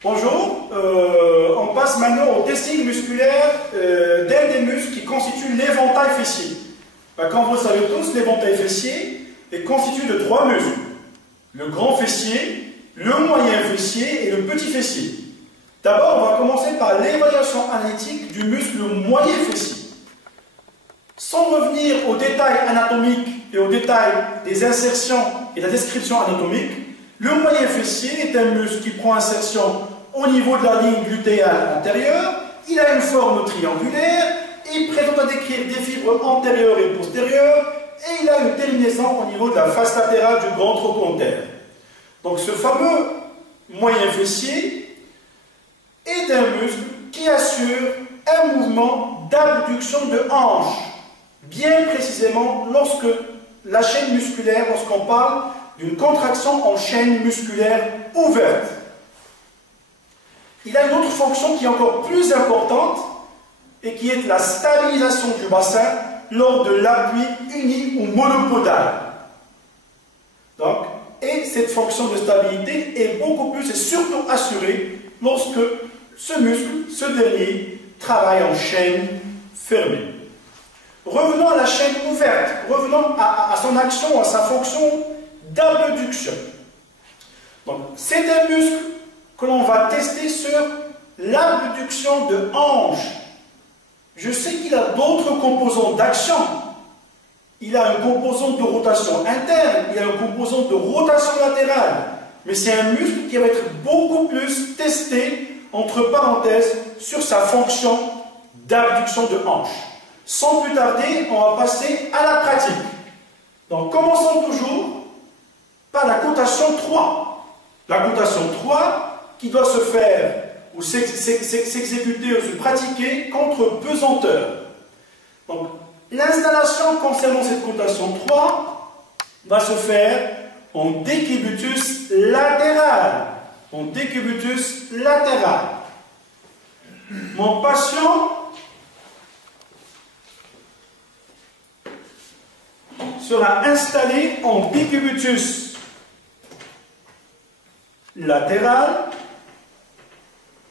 Bonjour, on passe maintenant au testing musculaire d'un des muscles qui constitue l'éventail fessier. Comme vous le savez tous, l'éventail fessier est constitué de trois muscles. Le grand fessier, le moyen fessier et le petit fessier. D'abord, on va commencer par l'évaluation analytique du muscle moyen fessier. Sans revenir aux détails anatomiques et aux détails des insertions et de la description anatomique, le moyen fessier est un muscle qui prend insertion au niveau de la ligne glutéale antérieure. Il a une forme triangulaire, il présente à décrire des fibres antérieures et postérieures, et il a une terminaison au niveau de la face latérale du grand trochanter. Donc ce fameux moyen fessier est un muscle qui assure un mouvement d'abduction de hanche, bien précisément lorsque la chaîne musculaire, lorsqu'on parle d'une contraction en chaîne musculaire ouverte. Il a une autre fonction qui est encore plus importante et qui est la stabilisation du bassin lors de l'appui uni ou monopodal. Donc, et cette fonction de stabilité est beaucoup plus et surtout assurée lorsque ce muscle, ce dernier, travaille en chaîne fermée. Revenons à la chaîne ouverte, revenons à son action, à sa fonction d'abduction. Donc, c'est un muscle que l'on va tester sur l'abduction de hanche. Je sais qu'il a d'autres composants d'action. Il a un composant de rotation interne, il a un composant de rotation latérale. Mais c'est un muscle qui va être beaucoup plus testé, entre parenthèses, sur sa fonction d'abduction de hanche. Sans plus tarder, on va passer à la pratique. Donc, commençons toujours par la cotation 3. La cotation 3 qui doit se faire ou s'exécuter ou se pratiquer contre pesanteur. Donc, l'installation concernant cette cotation 3 va se faire en décubitus latéral. En décubitus latéral. Mon patient sera installé en décubitus latéral.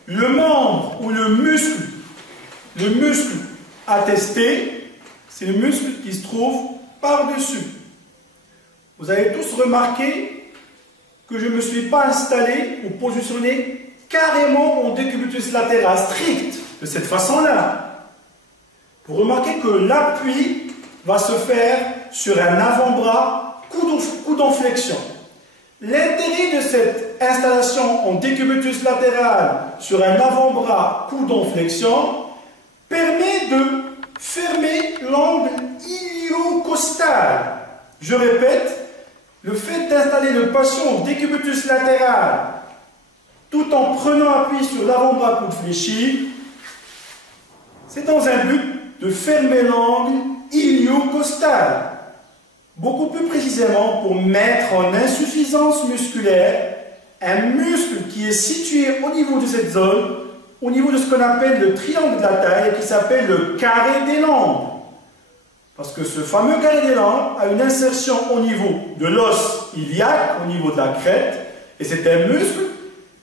Le membre ou le muscle à tester, c'est le muscle qui se trouve par-dessus. Vous avez tous remarqué que je ne me suis pas installé ou positionné carrément en décubitus latéral strict, de cette façon-là. Vous remarquez que l'appui va se faire sur un avant-bras, coude en flexion. L'intérêt de cette installation en décubitus latéral sur un avant-bras, coude en flexion, permet de fermer l'angle iliocostal. Je répète, le fait d'installer le patient en décubitus latéral tout en prenant appui sur l'avant-bras, coude fléchi, c'est dans un but de fermer l'angle iliocostal. Beaucoup plus précisément pour mettre en insuffisance musculaire un muscle qui est situé au niveau de cette zone, au niveau de ce qu'on appelle le triangle de la taille, qui s'appelle le carré des langues. Parce que ce fameux carré des langues a une insertion au niveau de l'os iliaque, au niveau de la crête, et c'est un muscle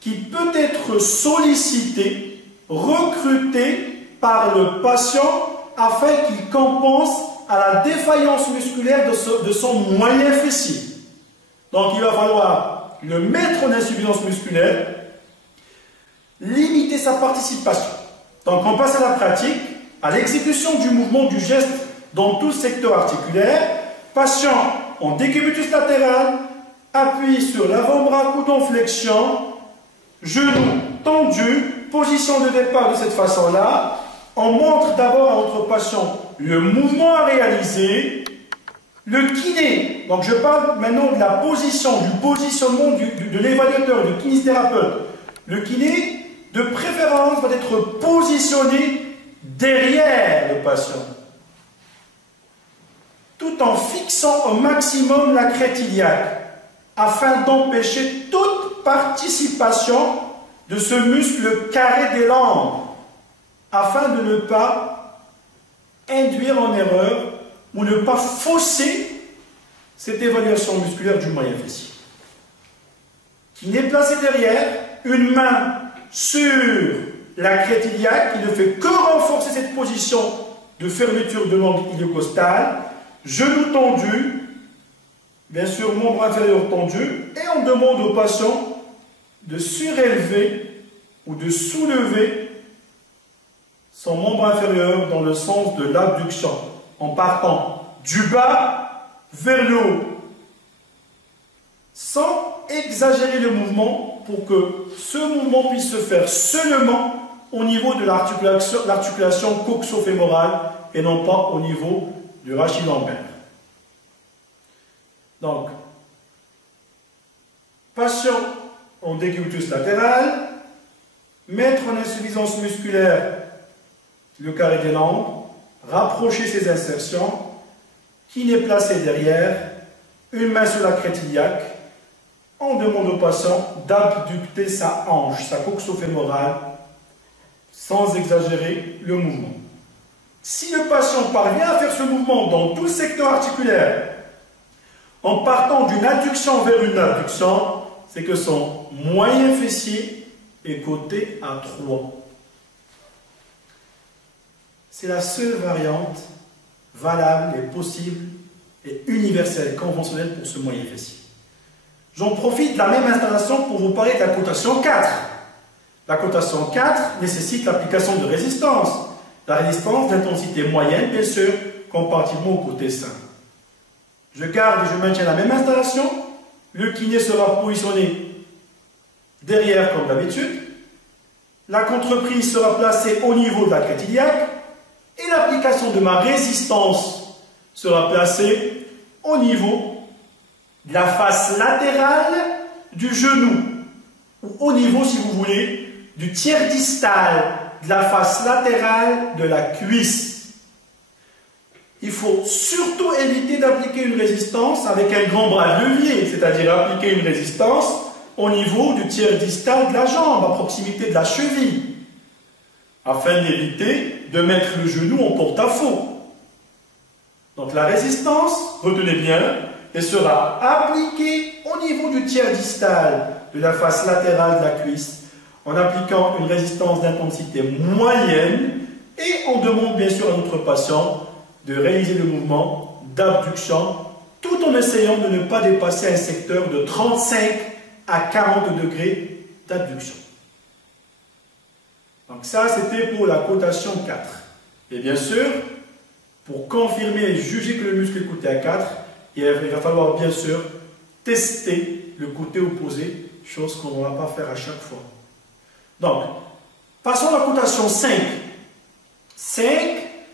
qui peut être sollicité, recruté par le patient afin qu'il compense à la défaillance musculaire de son moyen fessier. Donc il va falloir le mettre en insuffisance musculaire, limiter sa participation. Donc on passe à la pratique, à l'exécution du mouvement du geste dans tout le secteur articulaire. Patient en décubitus latéral, appui sur l'avant-bras, coude en flexion, genou tendu, position de départ de cette façon-là. On montre d'abord à notre patient le mouvement à réaliser, le kiné. Donc je parle maintenant de la position, du positionnement de l'évaluateur, du kinésithérapeute. Le kiné, de préférence, va être positionné derrière le patient, tout en fixant au maximum la crête iliaque, afin d'empêcher toute participation de ce muscle carré des langues, afin de ne pas induire en erreur ou ne pas fausser cette évaluation musculaire du moyen fessier. Qui n'est placé derrière, une main sur la crête iliaque, qui ne fait que renforcer cette position de fermeture de l'angle iliocostal, genou tendu, bien sûr membre inférieur tendu, et on demande au patient de surélever ou de soulever son membre inférieur dans le sens de l'abduction, en partant du bas vers le haut, sans exagérer le mouvement pour que ce mouvement puisse se faire seulement au niveau de l'articulation coxo-fémorale et non pas au niveau du rachis lombaire. Donc, patient en décubitus latéral, mettre en insuffisance musculaire le carré des langues, rapprocher ses insertions, qui n'est placé derrière, une main sur la crête iliaque. On demande au patient d'abducter sa hanche, sa coxo-fémorale, sans exagérer le mouvement. Si le patient parvient à faire ce mouvement dans tout le secteur articulaire, en partant d'une adduction vers une abduction, c'est que son moyen fessier est coté à 3. C'est la seule variante valable et possible et universelle, conventionnelle pour ce moyen fessier. J'en profite de la même installation pour vous parler de la cotation 4. La cotation 4 nécessite l'application de résistance. La résistance d'intensité moyenne, bien sûr, comparativement au côté sain. Je garde et je maintiens la même installation. Le kiné sera positionné derrière comme d'habitude. La contreprise sera placée au niveau de la crête iliaque. Et l'application de ma résistance sera placée au niveau de la face latérale du genou, ou au niveau, si vous voulez, du tiers distal de la face latérale de la cuisse. Il faut surtout éviter d'appliquer une résistance avec un grand bras de levier, c'est-à-dire appliquer une résistance au niveau du tiers distal de la jambe, à proximité de la cheville, afin d'éviter de mettre le genou en porte-à-faux. Donc la résistance, retenez bien, elle sera appliquée au niveau du tiers distal de la face latérale de la cuisse, en appliquant une résistance d'intensité moyenne, et on demande bien sûr à notre patient de réaliser le mouvement d'abduction, tout en essayant de ne pas dépasser un secteur de 35 à 40 degrés d'abduction. Donc ça, c'était pour la cotation 4. Et bien sûr, pour confirmer et juger que le muscle est coté à 4, il va falloir bien sûr tester le côté opposé, chose qu'on ne va pas faire à chaque fois. Donc, passons à la cotation 5. 5,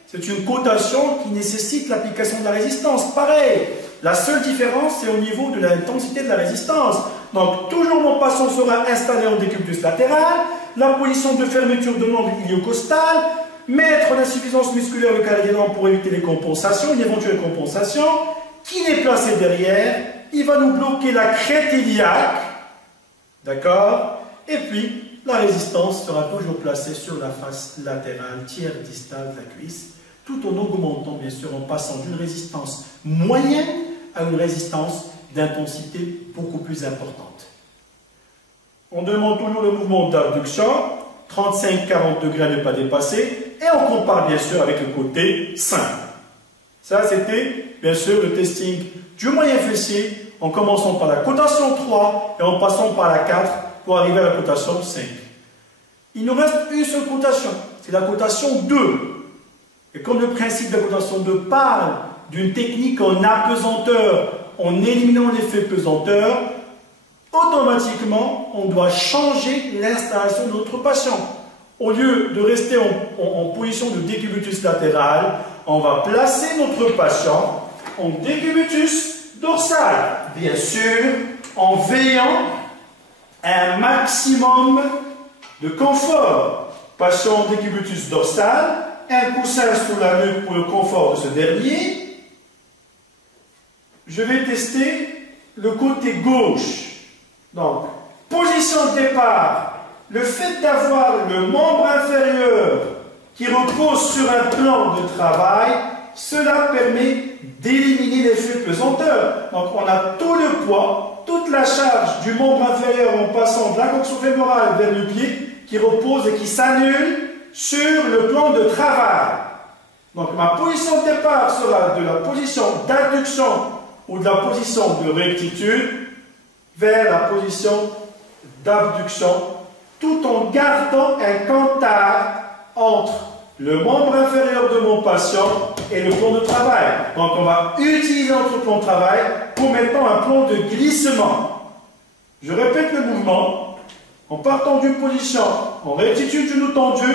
c'est une cotation qui nécessite l'application de la résistance. Pareil, la seule différence, c'est au niveau de l'intensité de la résistance. Donc, toujours mon patient sera installé en décubitus latéral, la position de fermeture de l'angle iliocostal, mettre en insuffisance musculaire le carré des langues pour éviter les compensations, une éventuelle compensation, qui n'est placé derrière, il va nous bloquer la crête iliaque, d'accord? Et puis, la résistance sera toujours placée sur la face latérale, tiers distale de la cuisse, tout en augmentant, bien sûr, en passant d'une résistance moyenne à une résistance d'intensité beaucoup plus importante. On demande toujours le mouvement d'abduction, 35-40 degrés à ne pas dépasser, et on compare bien sûr avec le côté sain. Ça, c'était bien sûr le testing du moyen fessier, en commençant par la cotation 3 et en passant par la 4 pour arriver à la cotation 5. Il nous reste une seule cotation, c'est la cotation 2. Et comme le principe de la cotation 2 parle d'une technique en apesanteur, en éliminant l'effet pesanteur, automatiquement, on doit changer l'installation de notre patient. Au lieu de rester en position de décubitus latéral, on va placer notre patient en décubitus dorsal. Bien sûr, en veillant un maximum de confort. Patient en décubitus dorsal, un coussin sous la nuque pour le confort de ce dernier. Je vais tester le côté gauche. Donc, position de départ, le fait d'avoir le membre inférieur qui repose sur un plan de travail, cela permet d'éliminer l'effet pesanteur. Donc, on a tout le poids, toute la charge du membre inférieur en passant de la coxo-fémorale vers le pied qui repose et qui s'annule sur le plan de travail. Donc ma position de départ sera de la position d'adduction ou de la position de rectitude vers la position d'abduction, tout en gardant un contact entre le membre inférieur de mon patient et le plan de travail. Donc on va utiliser notre plan de travail pour maintenant un plan de glissement. Je répète le mouvement en partant d'une position en rectitude genou tendu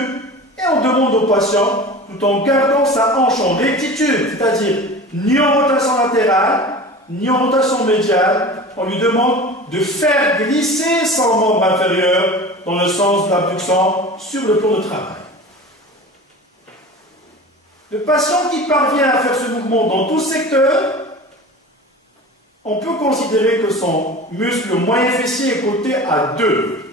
et on demande au patient, tout en gardant sa hanche en rectitude, c'est-à-dire ni en rotation latérale, ni en rotation médiale, on lui demande de faire glisser son membre inférieur dans le sens de l'abduction sur le plan de travail. Le patient qui parvient à faire ce mouvement dans tout secteur, on peut considérer que son muscle moyen fessier est coté à 2.